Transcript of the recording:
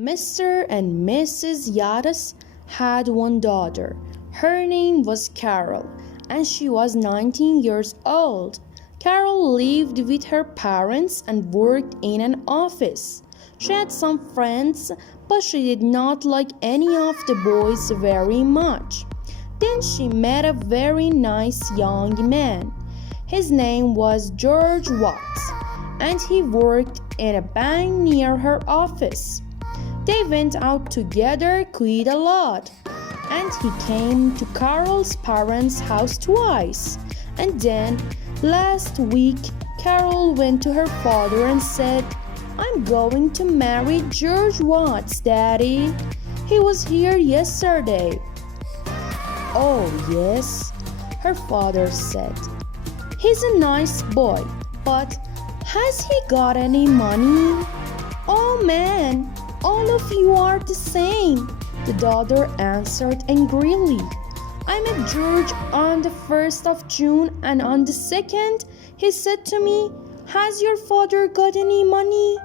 Mr. and Mrs. Yates had one daughter. Her name was Carol, and she was 19 years old. Carol lived with her parents and worked in an office. She had some friends, but she did not like any of the boys very much. Then she met a very nice young man. His name was George Watts, and he worked in a bank near her office. They went out together quite a lot, and he came to Carol's parents' house twice. And then, last week, Carol went to her father and said, "I'm going to marry George Watts, Daddy. He was here yesterday." "Oh, yes," her father said. "He's a nice boy, but has he got any money?" "Oh, man, all of you are the same," the daughter answered angrily. "I met George on the 1st of June, and on the 2nd, he said to me, 'Has your father got any money?'